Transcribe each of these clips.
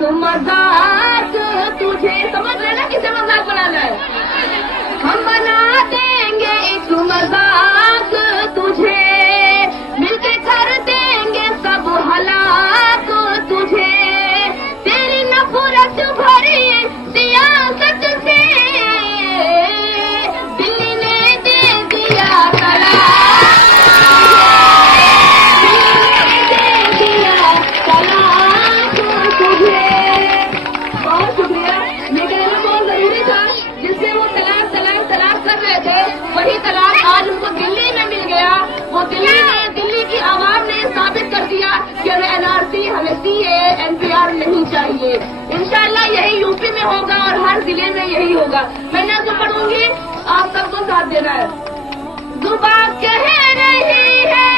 एक मजाक तुझे, समझ लेना किसे मजाक बनाना है। हम बना देंगे एक मजाक तुझे, मिलके कर देंगे सब हलाक तुझे, तेरी नफरत भरी सियासत से दिल्ली ने दे दिया तलाक, दिल्ली ने दे दिया तलाक तुझे। बहुत शुक्रिया। ये कहना बहुत जरूरी था, जिससे वो तलाक तलाक तलाक कर रहे थे, वही तलाक आज उनको दिल्ली में मिल गया। वो दिल्ली की आवाम ने साबित कर दिया कि हमें एनआरसी, हमें सीए, एनपीआर नहीं चाहिए। इंशाल्लाह यही यूपी में होगा और हर जिले में यही होगा। मैं नज़्म पढ़ूंगी, आप सबको साथ देना है। जुबान कह रही है,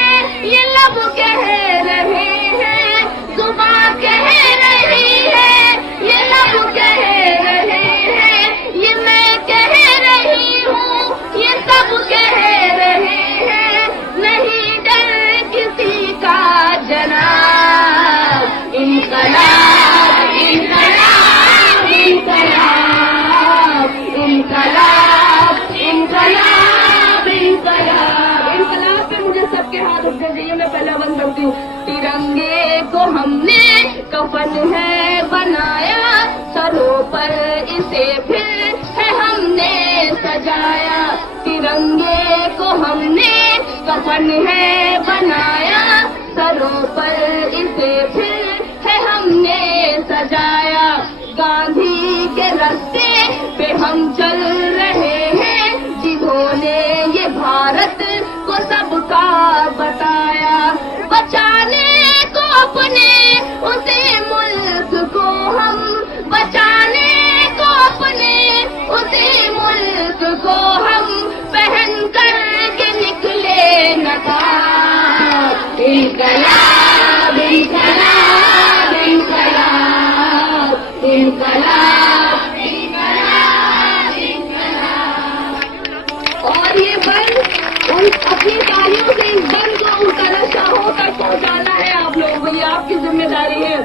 ये लब कह रहे हैं, जुबान कह रही है, ये लब कह रहे हैं, ये मैं कह रही हूँ, ये सब कह रहे हैं, नहीं डर किसी का जनाब। इनकलाब इनकलाब इनकलाब इनकलाब इनकलाब इनकलाब इनकलाब पे मुझे सबके हाथ उठने चाहिए। मैं पहला बंद करती हूँ। तिरंगे को हमने कफन है बनाया, सरों पर इसे फिर है हमने सजाया। तिरंगे को हमने कफन है बनाया, सरों पर इसे फिर है हमने सजाया। गांधी के रास्ते पे हम चल रहे हैं, जिन्होंने ये भारत को सबका बताया। बचाने को अपने उसे मुल्क को हम, बचाने को अपने उसे मुल्क को हम, पहन कर के निकले नकाब। इनकलाब इनकलाब इनकलाब इनकलाब इनकलाब इनकलाब। और ये बंद उन अपनी तालियों से इस बंद को उन कलशाहों तक पहुंचाना है आप लोगों, ये आपकी जिम्मेदारी है।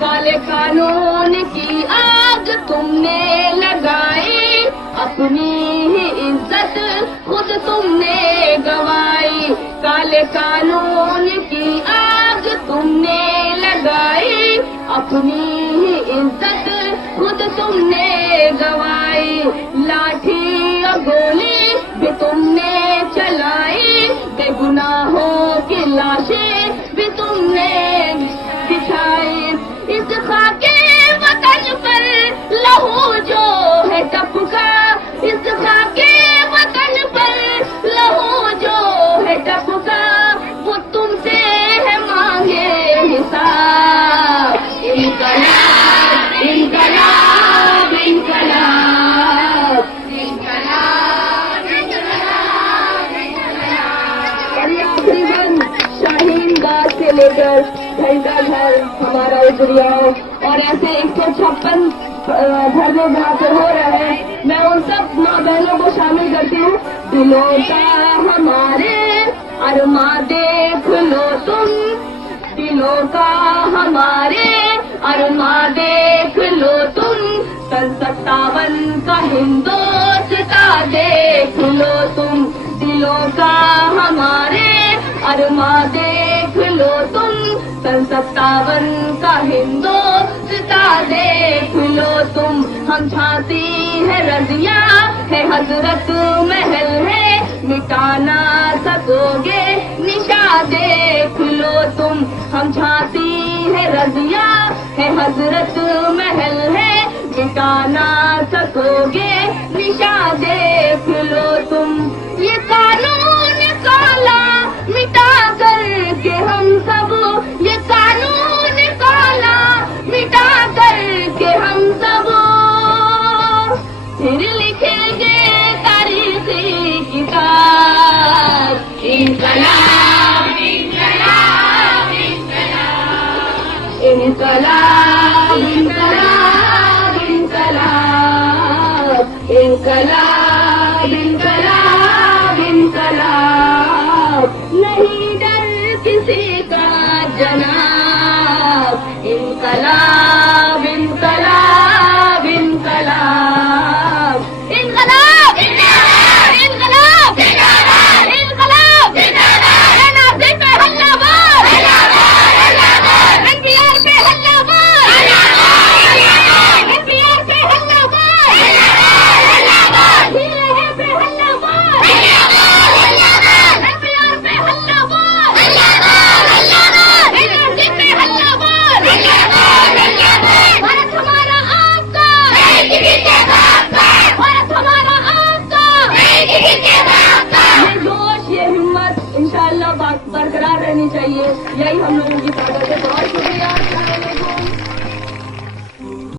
काले कानून की आग तुमने लगाई, अपनी ही इज्जत खुद तुमने गवाई। काले कानून की आग तुमने लगाई, अपनी ही इज्जत खुद तुमने गवाई। लाठी और गोली भी तुमने चलाई, बेगुनाहों की लाशें भी तुमने बिछाई। इस खाके वतन पर लहू जो है टपका, इस खाके वतन पर लहू जो है टपका, वो तुमसे है मांगे हिसाब। इनकलाब इनकलाब इनकलाब इनकलाब इनकलाब इनकलाब। और ये आखिरी बंद शाहीन बाग से लेकर घंटा घर हमारा उजरियाओं और ऐसे 156 धरने जहाँ से हो रहे हैं, मैं उन सब माँ बहनों को शामिल करती हूँ। दिलों का हमारे अरमा देख लो तुम, दिलों का हमारे अरमा देख लो तुम, 57 का हिंदुस्तान देख लो तुम। दिलों का हमारे अरमा देख लो तुम, 57 का हिंदुस्तान देख लो तुम। हम झांसी है रजिया है हजरत महल है, मिटा ना सकोगे निशा देख लो तुम। हम झांसी है रजिया है हजरत महल है, मिटा ना सकोगे निशा देख लो तुम। ये कानून काला मिटा कर के हम सब, ये कानून काला मिटा कर के हम सब, फिर लिखेंगे तारीखी किताब। इनकलाब इनकलाब इनकलाब इनकलाब इनकलाब इनकलाब इनकलाब इनकलाब इनकलाब। नहीं डर किसी का जनाब। इनकलाब